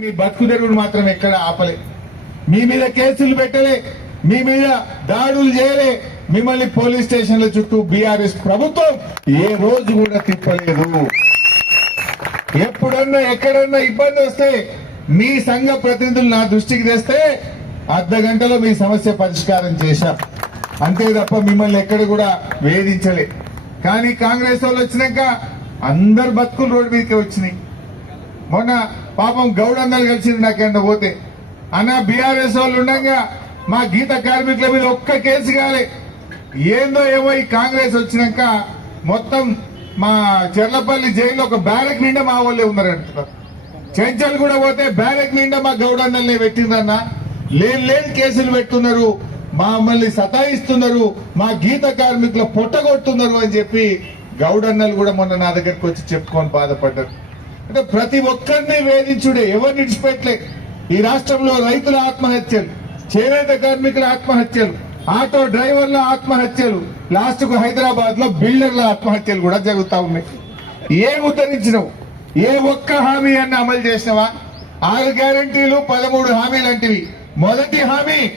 మీ బతుకు మాత్రం ఎక్కడ ఆపలే. మీ మీద కేసులు పెట్టలే మీ మీద దాడులు చేయలే. మిమ్మల్ని పోలీస్ స్టేషన్ల చుట్టూ బీఆర్ఎస్ ప్రభుత్వం ఏ రోజు కూడా తిప్పలేదు. ఎప్పుడన్నా ఎక్కడన్నా ఇబ్బంది వస్తే మీ సంఘ ప్రతినిధులు నా దృష్టికి తెస్తే అర్ధ గంటలో మీ సమస్య పరిష్కారం చేశాం. అంతే తప్ప మిమ్మల్ని ఎక్కడ కూడా వేధించలే. కానీ కాంగ్రెస్ వాళ్ళు వచ్చినాక అందరు బతుకులు రోడ్డు మీదకే వచ్చినాయి. మొన్న పాపం గౌడ్ అందరు కలిసింది నాకేంట పోతే. అన్న బీఆర్ఎస్ వాళ్ళు ఉండగా మా గీత కార్మికుల మీద ఒక్క కేసు కాలే. ఏందో ఏమో ఈ కాంగ్రెస్ వచ్చినాక మొత్తం మా చెర్లపల్లి జైల్లో ఒక బ్యారెక్ నిండా మా వాళ్ళే ఉన్నారంటున్నారు చెంచల్ కూడా పోతే బ్యారెక్ నిండా మా గౌడందల్ని పెట్టిందన్న లేని లేని కేసులు పెట్టున్నారు మమ్మల్ని సతాయిస్తున్నారు మా గీత కార్మికుల పొట్టగొట్టున్నారు అని చెప్పి గౌడన్నలు కూడా మొన్న నా దగ్గరకు వచ్చి చెప్పుకొని బాధపడ్డారు. అంటే ప్రతి ఒక్కరిని వేధించుడే ఎవరిని విడిచిపెట్టలే. ఈ రాష్ట్రంలో రైతుల ఆత్మహత్యలు చేనేత కార్మికుల ఆత్మహత్యలు ఆటో డ్రైవర్ల ఆత్మహత్యలు లాస్ట్కు హైదరాబాద్లో బిల్డర్ల ఆత్మహత్యలు కూడా జరుగుతా ఉన్నాయి. ఏం ఉద్ధరించినవు? ఏ ఒక్క హామీ అన్న అమలు చేసినవా? ఆరు గ్యారంటీలు పదమూడు హామీలు మొదటి హామీ